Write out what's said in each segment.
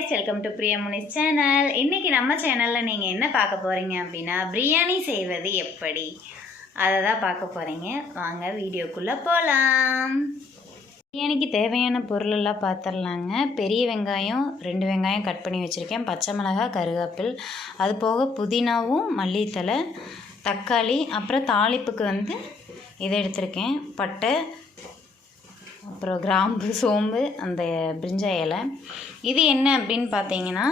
guys, welcome to Priya Muni's channel. இன்னைக்கு நம்ம சேனல்ல நீங்க என்ன பார்க்க போறீங்க அப்படினா பிரியாணி செய்வது எப்படி அத தான் பார்க்க போறீங்க. வாங்க வீடியோக்குள்ள போலாம். பிரியாணிக்கு தேவையான பொருள் எல்லாம் பார்த்தறலாங்க. பெரிய வெங்காயம் 2 வெங்காயம் கட் பண்ணி வச்சிருக்கேன். பச்சை மிளகாய், கருவேப்பிலை, அது போக புதினாவும் மல்லித்தழை, தக்காளி, அப்புறம் தாளிப்புக்கு வந்து இதை எடுத்துருக்கேன். பட்டை, அப்புறம் கிராம்பு, சோம்பு, அந்த பிரிஞ்சா இலை. இது என்ன அப்படின்னு பார்த்தீங்கன்னா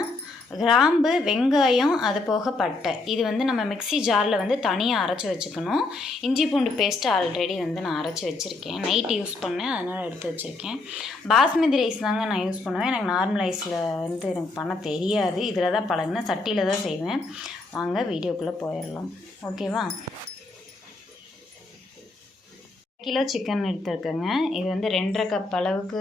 கிராம்பு, வெங்காயம், அது போக பட்டை. இது வந்து நம்ம மிக்சி ஜாரில் வந்து தனியாக அரைச்சி வச்சுக்கணும். இஞ்சி பூண்டு பேஸ்ட்டு ஆல்ரெடி வந்து நான் அரைச்சி வச்சுருக்கேன். நைட்டு யூஸ் பண்ணேன், அதனால் எடுத்து வச்சுருக்கேன். பாஸ்மதி ரைஸ் தாங்க நான் யூஸ் பண்ணுவேன். எனக்கு நார்மல் ரைஸில் வந்து எனக்கு பண்ண தெரியாது. இதில் தான் பழகினேன், சட்டியில் தான் செய்வேன். வாங்க வீடியோக்குள்ளே போயிடலாம். ஓகேவா? கிலோ சிக்கன் எடுத்துருக்கேங்க. இது வந்து 2.5 கப் அளவுக்கு,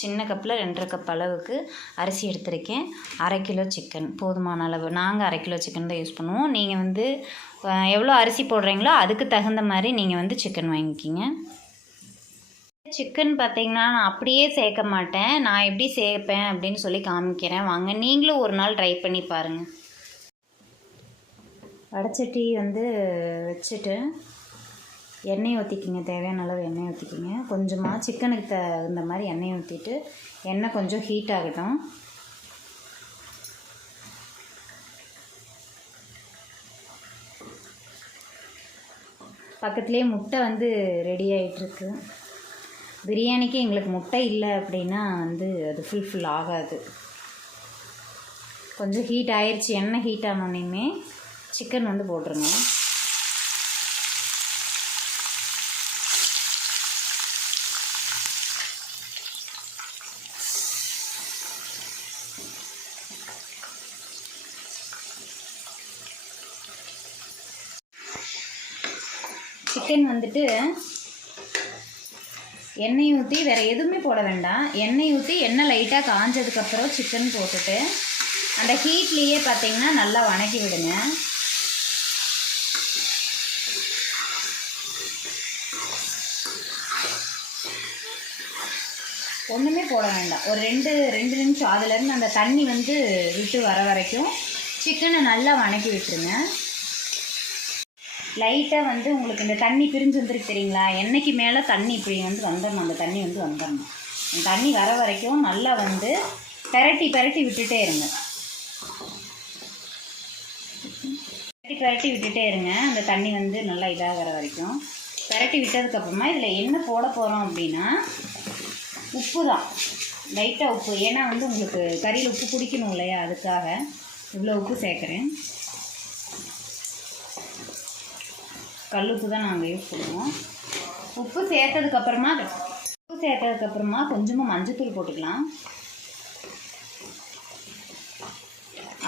சின்ன கப்பில் 2.5 கப் அளவுக்கு அரிசி எடுத்திருக்கேன். 1/2 கிலோ சிக்கன் போதுமான அளவு. நாங்கள் 1/2 கிலோ சிக்கன் தான் யூஸ் பண்ணுவோம். நீங்கள் வந்து எவ்வளோ அரிசி போடுறீங்களோ அதுக்கு தகுந்த மாதிரி நீங்கள் வந்து சிக்கன் வாங்கிக்கிங்க. சிக்கன் பார்த்தீங்கன்னா நான் அப்படியே சேர்க்க மாட்டேன். நான் எப்படி சேர்ப்பேன் அப்படின்னு சொல்லி காமிக்கிறேன். வாங்க நீங்களும் ஒரு நாள் ட்ரை பண்ணி பாருங்கள். வடைச்சட்டி வந்து வச்சுட்டு எண்ணெய் ஊற்றிக்கிங்க. தேவையான அளவு எண்ணெய் ஊற்றிக்கிங்க. கொஞ்சமாக சிக்கனுக்கு தகுந்த மாதிரி எண்ணெய் ஊற்றிட்டு எண்ணெய் கொஞ்சம் ஹீட் ஆகட்டும். பக்கத்துலேயே முட்டை வந்து ரெடி ஆகிட்டுருக்கு. பிரியாணிக்கு எங்களுக்கு முட்டை இல்லை அப்படின்னா வந்து அது ஃபுல் ஆகாது. கொஞ்சம் ஹீட் ஆயிடுச்சு. எண்ணெய் ஹீட் ஆனோடனே சிக்கன் வந்து போட்டுருங்க. சிக்கன் வந்துட்டு எண்ணெய் ஊற்றி வேறு எதுவுமே போட வேண்டாம். எண்ணெய் ஊற்றி எண்ணெய் லைட்டாக காஞ்சதுக்கப்புறம் சிக்கன் போட்டுட்டு அந்த ஹீட்லேயே பார்த்தீங்கன்னா நல்லா வணக்கி விடுங்க. ஒன்றுமே போட வேண்டாம். ஒரு ரெண்டு நிமிஷம் அதுலேருந்து அந்த தண்ணி வந்து விட்டு வர வரைக்கும் சிக்கனை நல்லா வணக்கி விட்டுருங்க. லைட்டாக வந்து உங்களுக்கு இந்த தண்ணி பிரிஞ்சு வந்துருக்கு தெரியுங்களா? எண்ணெய்க்கு மேலே தண்ணி இப்படி வந்து வந்துடணும். அந்த தண்ணி வந்து வந்துடணும். அந்த தண்ணி வர வரைக்கும் நல்லா வந்து பெரட்டி விட்டுட்டே இருங்க. பெரட்டி விட்டுட்டே இருங்க. அந்த தண்ணி வந்து நல்லா இதாகிற வரைக்கும் பெரட்டி விட்டதுக்கப்புறமா இதில் என்ன போட போகிறோம் அப்படின்னா உப்பு தான். லைட்டாக உப்பு. ஏன்னா வந்து உங்களுக்கு கறியில் உப்பு பிடிக்கணும் இல்லையா? அதுக்காக இவ்வளோ உப்பு சேர்க்குறேன். கல் உப்பு தான் நாங்கள் யூஸ் பண்ணுவோம். உப்பு சேர்த்ததுக்கப்புறமா கொஞ்சமாக மஞ்சத்தூள் போட்டுக்கலாம்.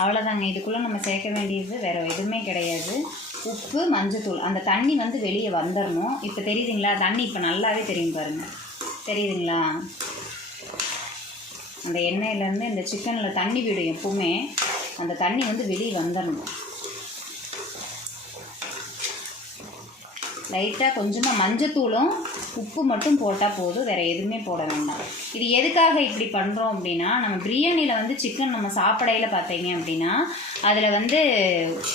அவ்வளோதாங்க. இதுக்குள்ளே நம்ம சேர்க்க வேண்டியது வேறு எதுவுமே கிடையாது. உப்பு, மஞ்சத்தூள். அந்த தண்ணி வந்து வெளியே வந்துடணும். இப்போ தெரியுதுங்களா? தண்ணி இப்போ நல்லாவே தெரியும் பாருங்கள். தெரியுதுங்களா? அந்த எண்ணெயிலேருந்து இந்த சிக்கனில் தண்ணி விடும். எப்பவுமே அந்த தண்ணி வந்து வெளியே வந்துடணும். லைட்டாக கொஞ்சமாக மஞ்சத்தூளும் உப்பு மட்டும் போட்டால் போதும். வேறு எதுவுமே போட வேண்டாம். இது எதுக்காக இப்படி பண்ணுறோம் அப்படின்னா நம்ம பிரியாணியில் வந்து சிக்கன் நம்ம சாப்பிடையில் பார்த்தீங்க அப்படின்னா அதில் வந்து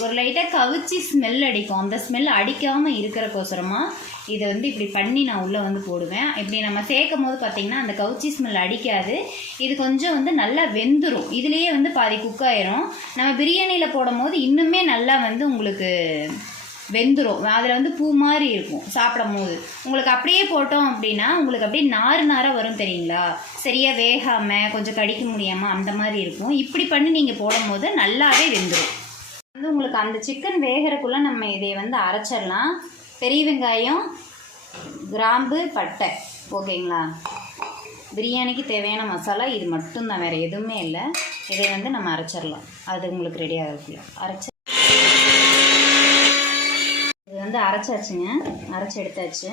ஒரு லைட்டாக கவிச்சி ஸ்மெல் அடிக்கும். அந்த ஸ்மெல் அடிக்காமல் இருக்கிறக்கோசரமாக இதை வந்து இப்படி பண்ணி நான் உள்ளே வந்து போடுவேன். இப்படி நம்ம சேர்க்கும் போது பார்த்திங்கன்னா அந்த கவுச்சி ஸ்மெல் அடிக்காது. இது கொஞ்சம் வந்து நல்லா வெந்துடும். இதுலேயே வந்து பாதி குக் ஆயிரும். நம்ம பிரியாணியில் போடும் போது இன்னுமே நல்லா வந்து உங்களுக்கு வெந்துடும். அதில் வந்து பூ மாதிரி இருக்கும் சாப்பிடும் போது. உங்களுக்கு அப்படியே போட்டோம் அப்படின்னா உங்களுக்கு அப்படியே நாராக வரும் தெரியுங்களா? சரியாக வேகாமல் கொஞ்சம் கடிக்க முடியாமல் அந்த மாதிரி இருக்கும். இப்படி பண்ணி நீங்கள் போடும் போது நல்லாவே வெந்துடும். வந்து உங்களுக்கு அந்த சிக்கன் வேகிறதுக்குள்ளே நம்ம இதை வந்து அரைச்சிடலாம். பெரிய வெங்காயம், கிராம்பு, பட்டை. ஓகேங்களா? பிரியாணிக்கு தேவையான மசாலா இது மட்டும்தான், வேறு எதுவுமே இல்லை. இதை வந்து நம்ம அரைச்சிடலாம். அது உங்களுக்கு ரெடியாக இருக்குல்ல. இது வந்து அரைச்சாச்சுங்க. அரைச்சி எடுத்தாச்சு.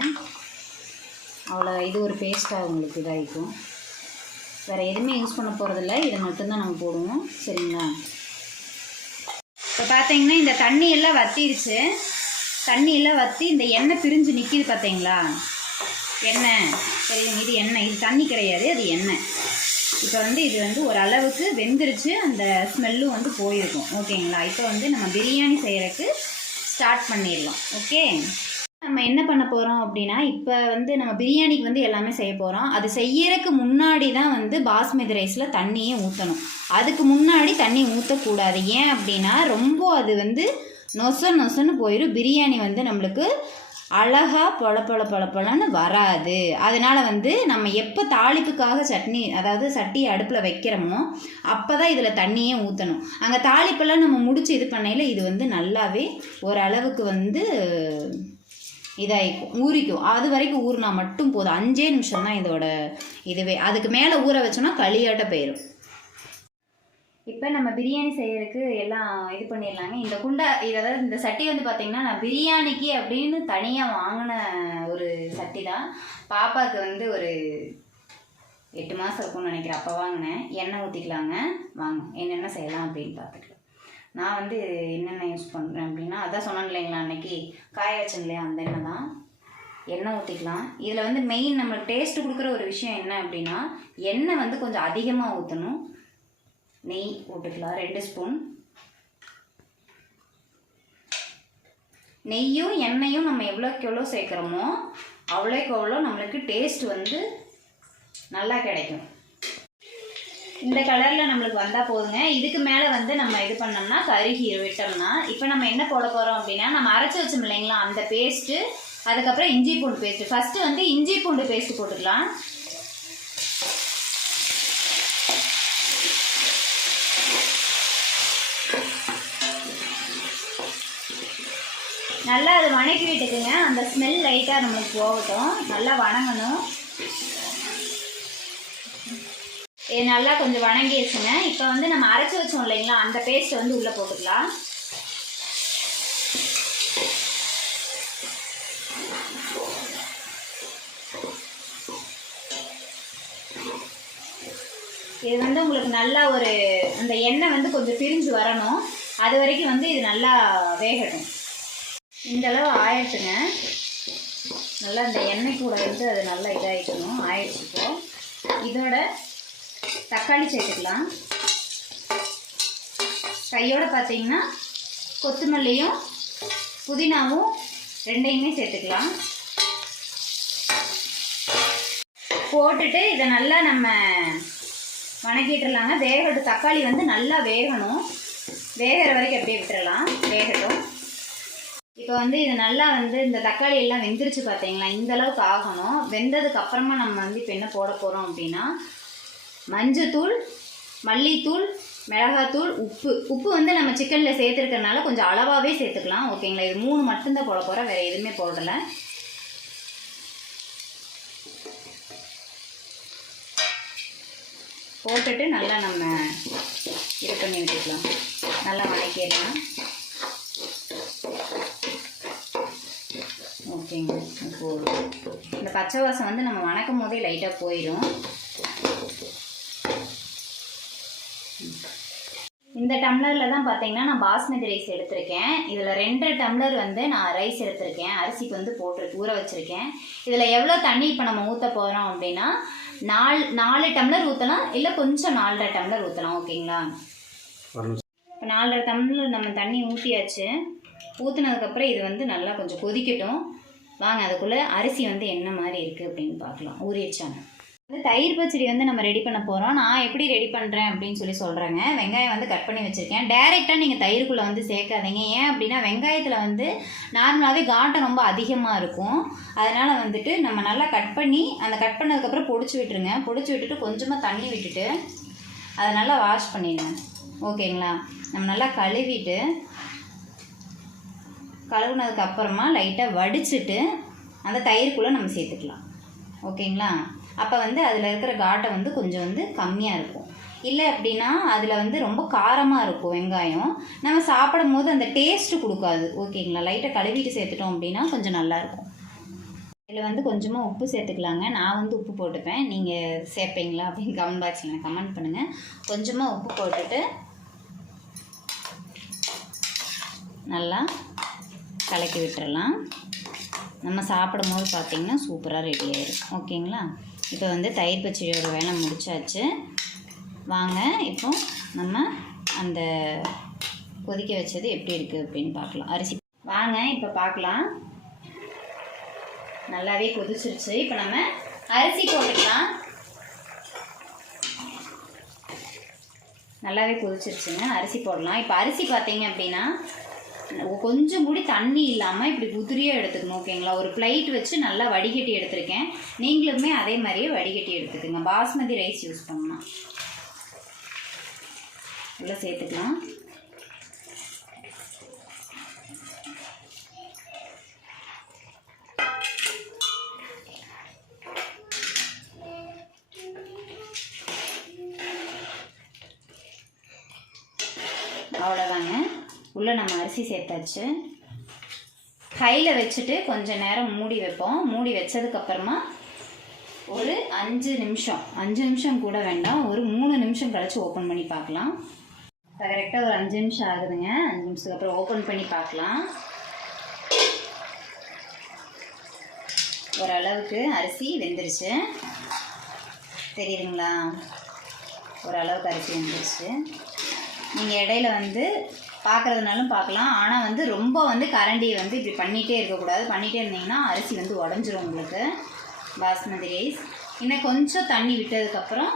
அவ்வளோ. இது ஒரு பேஸ்ட்டாக உங்களுக்கு இதாகிக்கும். வேறு எதுவுமே யூஸ் பண்ண போகிறதில்ல. இதை மட்டும்தான் நம்ம போடுவோம். சரிங்களா? இப்போ பார்த்தீங்கன்னா இந்த தண்ணியெல்லாம் வற்றிடுச்சு. தண்ணியெல்லாம் வற்றி இந்த எண்ணெய் பிரிஞ்சு நிற்கிது பார்த்தீங்களா? எண்ணெய் தெரியுங்க. இது எண்ணெய், இது தண்ணி கிடையாது, அது எண்ணெய். இப்போ வந்து இது வந்து ஓரளவுக்கு வெந்துருச்சு, அந்த ஸ்மெல்லும் வந்து போயிருக்கும். ஓகேங்களா? இப்போ வந்து நம்ம பிரியாணி செய்கிறதுக்கு ஸ்டார்ட் பண்ணிடலாம். ஓகே, நம்ம என்ன பண்ண போகிறோம் அப்படின்னா, இப்போ வந்து நம்ம பிரியாணிக்கு வந்து எல்லாமே செய்ய போகிறோம். அது செய்யறதுக்கு முன்னாடி தான் வந்து பாஸ்மதி ரைஸில் தண்ணியே ஊற்றணும். அதுக்கு முன்னாடி தண்ணி ஊற்றக்கூடாது. ஏன் அப்படின்னா ரொம்ப அது வந்து நொசன்னு போயிடும். பிரியாணி வந்து நம்மளுக்கு அழகாக பொழன்னு வராது. அதனால் வந்து நம்ம எப்போ தாளிப்புக்காக அதாவது சட்டி அடுப்பில் வைக்கிறோமோ அப்போ தான் இதில் தண்ணியே ஊற்றணும். அங்கே தாளிப்பெல்லாம் நம்ம முடித்து இது பண்ணையில் இது வந்து நல்லாவே ஓரளவுக்கு வந்து இதாகிக்கும், ஊறிக்கும். அது வரைக்கும் ஊறினா மட்டும் போதும். 5 நிமிஷம் தான் இதோட இதுவே. அதுக்கு மேலே ஊற வச்சோன்னா களியாட்ட போயிடும். இப்போ நம்ம பிரியாணி செய்கிறதுக்கு எல்லாம் இது பண்ணிடலாங்க. இந்த அதாவது இந்த சட்டி வந்து பார்த்திங்கன்னா நான் பிரியாணிக்கு அப்படின்னு தனியாக வாங்கின ஒரு சட்டி தான். பாப்பாவுக்கு வந்து ஒரு 8 மாதம் இருக்கும்னு நினைக்கிறேன், அப்போ வாங்கினேன். எண்ணெய் ஊற்றிக்கலாங்க. வாங்க என்னென்ன செய்யலாம் அப்படின்னு பார்த்துக்கலாம். நான் வந்து என்னென்ன யூஸ் பண்ணுறேன் அப்படின்னா, அதான் சொன்னேன் இல்லைங்களா அன்றைக்கி காய வச்சேன் இல்லையா, அந்த எண்ணெய் தான். எண்ணெய் ஊற்றிக்கலாம். இதில் வந்து மெயின் நம்மளுக்கு டேஸ்ட்டு கொடுக்குற ஒரு விஷயம் என்ன அப்படின்னா, எண்ணெய் வந்து கொஞ்சம் அதிகமாக ஊற்றணும். நெய் போட்டுக்கலாம் 2 ஸ்பூன். நெய்யும் எண்ணெயும் நம்ம எவ்வளோக்கு எவ்வளோ சேர்க்குறோமோ அவ்வளோக்கு எவ்வளோ நம்மளுக்கு டேஸ்ட் வந்து நல்லா கிடைக்கும். இந்த கலரில் நம்மளுக்கு வந்தால் போதுங்க. இதுக்கு மேலே வந்து நம்ம இது பண்ணோம்னா கருகி விட்டோம்னா, இப்போ நம்ம என்ன போட போகிறோம் அப்படின்னா, நம்ம அரைச்சி வச்சோம் இல்லைங்களா அந்த பேஸ்ட்டு, அதுக்கப்புறம் இஞ்சி பூண்டு பேஸ்ட்டு. ஃபஸ்ட்டு வந்து இஞ்சி பூண்டு பேஸ்ட்டு போட்டுக்கலாம். நல்லா அது வணக்கி விட்டுக்குங்க. அந்த ஸ்மெல் லைட்டாக நம்மளுக்கு போகட்டும். நல்லா வணங்கணும். இது நல்லா கொஞ்சம் வணங்கிடுச்சுங்க. இப்போ வந்து நம்ம அரைச்சி வச்சோம் இல்லைங்களா அந்த பேஸ்ட்டை வந்து உள்ளே போட்டுக்கலாம். இது வந்து உங்களுக்கு நல்லா ஒரு அந்த எண்ணெய் வந்து கொஞ்சம் பிரிஞ்சு வரணும். அது வரைக்கும் வந்து இது நல்லா வேகட்டும். இந்தளவு ஆயிடுச்சுங்க. நல்லா இந்த எண்ணெய் கூட வந்து அது நல்லா இதாகிக்கணும். ஆயிடுச்சு. இப்போது இதோட தக்காளி சேர்த்துக்கலாம். கையோடு பார்த்தீங்கன்னா கொத்தமல்லியும் புதினாவும் 2யுமே சேர்த்துக்கலாம். போட்டுட்டு இதை நல்லா நம்ம வணக்கிட்டுலாங்க. வேகட்டும். தக்காளி வந்து நல்லா வேகணும். வேகிற வரைக்கும் அப்படியே விட்டுறலாம். வேகட்டும். இப்போ வந்து இது நல்லா வந்து இந்த தக்காளி எல்லாம் வெந்துருச்சு பார்த்தீங்களா, இந்த அளவுக்கு ஆகணும். வெந்ததுக்கு அப்புறமா நம்ம வந்து இப்போ என்ன போட போகிறோம் அப்படின்னா, மஞ்சத்தூள், மல்லித்தூள், மிளகாத்தூள், உப்பு வந்து நம்ம சிக்கனில் சேர்த்துருக்கறனால கொஞ்சம் அளவாகவே சேர்த்துக்கலாம். ஓகேங்களா? இது 3 மட்டும்தான் போட போகிறேன், வேறு எதுவுமே போடலை. போட்டுட்டு நல்லா நம்ம இது பண்ணி விட்டுக்கலாம். நல்லா வணக்கிடலாம். ஓகேங்க. இப்போது இந்த பச்சை வாசம் வந்து நம்ம வணக்கும் போதே லைட்டாக போயிடும். இந்த டம்ளரில் தான் பார்த்தீங்கன்னா நான் பாஸ்மதி ரைஸ் எடுத்திருக்கேன். இதில் 2 டம்ளர் வந்து நான் ரைஸ் எடுத்திருக்கேன். அரிசிக்கு வந்து ஊற வச்சுருக்கேன். இதில் எவ்வளோ தண்ணி இப்போ நம்ம ஊற்ற போகிறோம் அப்படின்னா 4 டம்ளர் ஊற்றலாம், இல்லை கொஞ்சம் 4.5 டம்ளர் ஊற்றலாம். ஓகேங்களா? இப்போ 4.5 டம்ளர் நம்ம தண்ணி ஊற்றியாச்சு. ஊற்றினதுக்கப்புறம் இது வந்து நல்லா கொஞ்சம் கொதிக்கட்டும். வாங்க அதுக்குள்ளே அரிசி வந்து என்ன மாதிரி இருக்குது அப்படின்னு பார்க்கலாம். ஊறிடுச்சாங்க. வந்து தயிர் பச்சடி வந்து நம்ம ரெடி பண்ண போகிறோம். நான் எப்படி ரெடி பண்ணுறேன் அப்படின்னு சொல்கிறேங்க. வெங்காயம் வந்து கட் பண்ணி வச்சுருக்கேன். டைரெக்டாக நீங்கள் தயிருக்குள்ளே வந்து சேர்க்காதீங்க. ஏன் அப்படின்னா வெங்காயத்தில் வந்து நார்மலாகவே காட்டம் ரொம்ப அதிகமாக இருக்கும். அதனால் வந்துட்டு நம்ம நல்லா கட் பண்ணி அந்த கட் பண்ணதுக்கப்புறம் பொடிச்சு விட்டுருங்க. பொடிச்சு விட்டுட்டு கொஞ்சமாக தண்ணி விட்டுட்டு அதை நல்லா வாஷ் பண்ணிடுங்க. ஓகேங்களா? நம்ம நல்லா கழுவிட்டு கழுவுனதுக்கு அப்புறமா லைட்டாக வடிச்சிட்டு அந்த தயிருக்குள்ளே நம்ம சேர்த்துக்கலாம். ஓகேங்களா? அப்போ வந்து அதில் இருக்கிற காட்டை வந்து கொஞ்சம் வந்து கம்மியாக இருக்கும். இல்லை அப்படின்னா அதில் வந்து ரொம்ப காரமாக இருக்கும் வெங்காயம். நம்ம சாப்பிடும் போது அந்த டேஸ்ட்டு கொடுக்காது. ஓகேங்களா? லைட்டாக கழுவிட்டு சேர்த்துட்டோம் அப்படின்னா கொஞ்சம் நல்லாயிருக்கும். இதில் வந்து கொஞ்சமாக உப்பு சேர்த்துக்கலாங்க. நான் வந்து உப்பு போட்டுப்பேன். நீங்கள் சேர்ப்பீங்களா அப்படின்னு கமெண்ட் பாக்ஸில் கமெண்ட் பண்ணுங்கள். கொஞ்சமாக உப்பு போட்டுட்டு நல்லா கலக்கி விட்டுறலாம். நம்ம சாப்பிடும் போது பார்த்திங்கன்னா சூப்பராக ரெடி ஆயிடும். ஓகேங்களா? இப்போ வந்து தயிர் பச்சடியோட வேலை முடிச்சாச்சு. வாங்க இப்போ நம்ம அந்த கொதிக்க வச்சது எப்படி இருக்குது அப்படின்னு பார்க்கலாம். அரிசி வாங்க இப்போ பார்க்கலாம். நல்லாவே கொதிச்சிருச்சு. இப்போ நம்ம அரிசி போட்டுக்கலாம். நல்லாவே கொதிச்சிருச்சுங்க. அரிசி போடலாம். இப்போ அரிசி பார்த்தீங்க அப்படின்னா கொஞ்சம் கூட தண்ணி இல்லாமல் இப்படி உதிரியாக எடுத்துக்கணும். ஓகேங்களா? ஒரு பிளேட் வச்சு நல்லா வடிகட்டி எடுத்துருக்கேன். நீங்களுமே அதே மாதிரியே வடிகட்டி எடுத்துக்கோங்க. பாஸ்மதி ரைஸ் யூஸ் பண்ணலாம். நல்லா சேர்த்துக்கலாம். அவ்வளோதாங்க. உள்ளே நம்ம அரிசி சேர்த்தாச்சு. கையில் வச்சுட்டு கொஞ்சம் நேரம் மூடி வைப்போம். மூடி வச்சதுக்கப்புறமா ஒரு 5 நிமிஷம் கூட வேண்டாம், ஒரு 3 நிமிஷம் கழிச்சு ஓப்பன் பண்ணி பார்க்கலாம். கரெக்டாக ஒரு 5 நிமிஷம் ஆகுதுங்க. 5 நிமிஷத்துக்கு அப்புறம் ஓப்பன் பண்ணி பார்க்கலாம். ஓரளவுக்கு அரிசி வெந்துருச்சு. தெரியுதுங்களா? ஓரளவுக்கு அரிசி வெந்துருச்சு. நீங்கள் இடையில வந்து பார்க்குறதுனாலும் பார்க்கலாம். ஆனால் ரொம்ப கரண்டியை இப்படி பண்ணிகிட்டே இருக்கக்கூடாது. பண்ணிகிட்டே இருந்தீங்கன்னா அரிசி உடஞ்சிரும் உங்களுக்கு. பாஸ்மதி ரைஸ் இன்னும் கொஞ்சம் தண்ணி விட்டதுக்கப்புறம்,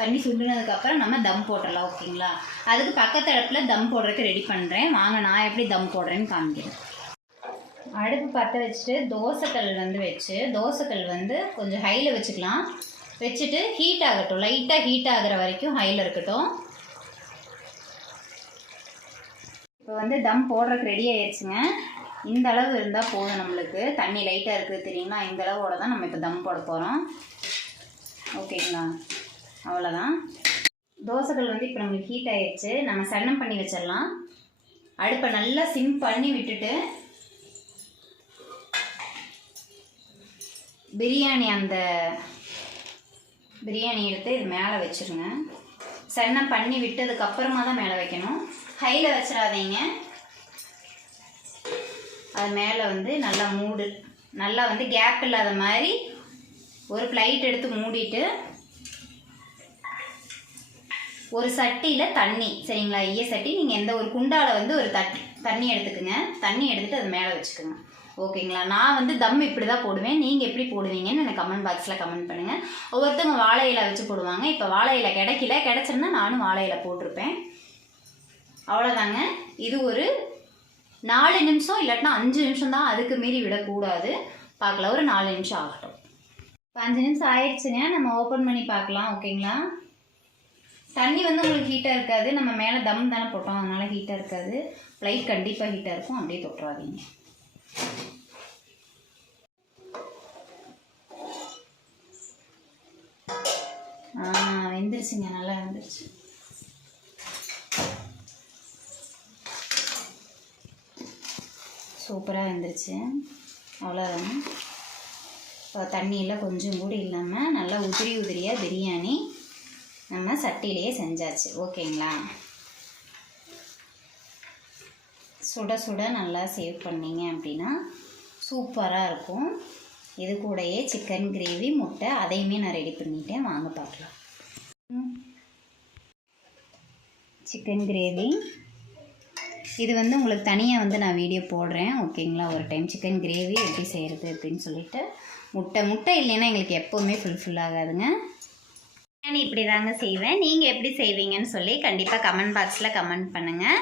தண்ணி சுண்டினதுக்கப்புறம் நம்ம தம் போட்டுடலாம். ஓகேங்களா? அதுக்கு பக்கத்து அடுப்பில் தம் போடுறதுக்கு ரெடி பண்ணுறேன். வாங்க நான் எப்படி தம் போடுறேன்னு காமிக்கிறேன். அடுப்பு பற்ற வச்சுட்டு தோசைக்கல் வச்சு, தோசைக்கல் கொஞ்சம் ஹையில் வச்சுக்கலாம். வச்சுட்டு ஹீட் ஆகட்டும். லைட்டாக ஹீட் ஆகிற வரைக்கும் ஹையில் இருக்கட்டும். இப்போ தம் போடுறதுக்கு ரெடி ஆயிடுச்சுங்க. இந்த அளவு இருந்தால் போதும் நம்மளுக்கு. தண்ணி லைட்டாக இருக்குது தெரியுங்களா? இந்த அளவோட தான் நம்ம இப்போ தம் போட போகிறோம். ஓகேங்களா? அவ்வளோதான். தோசைகள் இப்போ நம்மளுக்கு ஹீட் ஆயிடுச்சு. நம்ம சன்னம் பண்ணி வச்சிடலாம். அடுப்பை நல்லா சிம் பண்ணி விட்டுட்டு பிரியாணி எடுத்து இது மேலே வச்சுருங்க. சன்னம் பண்ணி விட்டதுக்கப்புறமா தான் மேலே வைக்கணும். ஹையில் வச்சிடாதீங்க. அது மேலே நல்லா நல்லா கேப் இல்லாத மாதிரி ஒரு பிளேட் எடுத்து மூடிட்டு ஒரு சட்டியில் தண்ணி, சரிங்களா? ஈய சட்டி, நீங்கள் எந்த ஒரு குண்டாவில் ஒரு தண்ணி எடுத்துக்குங்க. தண்ணி எடுத்துகிட்டு அது மேலே வச்சுக்கோங்க. ஓகேங்களா? நான் தம் இப்படி தான் போடுவேன். நீங்கள் எப்படி போடுவீங்கன்னு எனக்கு கமெண்ட் பாக்ஸில் கமெண்ட் பண்ணுங்கள். ஒவ்வொருத்தவங்க வாழை இலை வச்சு போடுவாங்க. இப்போ வாழை இலை கிடைச்சிருந்தா நானும் வாழை இலை போட்டிருப்பேன். அவ்வளோதாங்க. இது ஒரு 4 நிமிஷம் இல்லாட்டினா 5 நிமிஷம் தான். அதுக்கு மீறி விடக்கூடாது. பார்க்கலாம். ஒரு 4 நிமிஷம் ஆகட்டும். இப்போ 5 நிமிஷம் ஆயிடுச்சுங்க. நம்ம ஓப்பன் பண்ணி பார்க்கலாம். ஓகேங்களா? தண்ணி உங்களுக்கு ஹீட்டாக இருக்காது. நம்ம மேலே தம் தானே போட்டோம், அதனால் ஹீட்டாக இருக்காது. பிளேட் கண்டிப்பாக ஹீட்டாக இருக்கும். அப்படியே தொட்டுறாதீங்க. வெந்துருச்சுங்க. நல்லா வெந்துருச்சு. சூப்பராக வெந்துருச்சு. அவ்வளோதாங்க. இப்போ தண்ணியெல்லாம் கொஞ்சம் கூட இல்லாமல் நல்லா உதிரியாக பிரியாணி நம்ம சட்டியிலேயே செஞ்சாச்சு. ஓகேங்களா? சுட சுட நல்லா சேவ் பண்ணிங்க அப்படின்னா சூப்பராக இருக்கும். இது கூடயே சிக்கன் கிரேவி, முட்டை அதையுமே நான் ரெடி பண்ணிட்டேன். வாங்க பார்க்கலாம். சிக்கன் கிரேவி இது உங்களுக்கு தனியாக நான் வீடியோ போடுறேன். ஓகேங்களா? ஒரு டைம் சிக்கன் கிரேவி எப்படி செய்கிறது அப்படின்னு சொல்லிட்டு. முட்டை இல்லைன்னா எங்களுக்கு எப்போவுமே ஃபுல் ஆகாதுங்க. நான் இப்படி தாங்க செய்வேன். நீங்கள் எப்படி செய்வீங்கன்னு சொல்லி கண்டிப்பாக கமெண்ட் பாக்ஸில் கமெண்ட் பண்ணுங்கள்.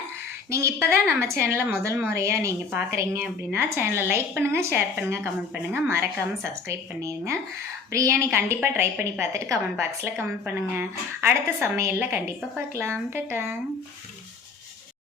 நீங்கள் இப்போ தான் நம்ம சேனலை முதல் முறையாக நீங்கள் பார்க்குறீங்க அப்படின்னா சேனலை லைக் பண்ணுங்கள், ஷேர் பண்ணுங்கள், கமெண்ட் பண்ணுங்கள். மறக்காமல் சப்ஸ்கிரைப் பண்ணிடுங்க. பிரியாணி கண்டிப்பாக ட்ரை பண்ணி பார்த்துட்டு கமெண்ட் பாக்ஸில் கமெண்ட் பண்ணுங்கள். அடுத்த சமையலில் கண்டிப்பாக பார்க்கலாம். டாடா.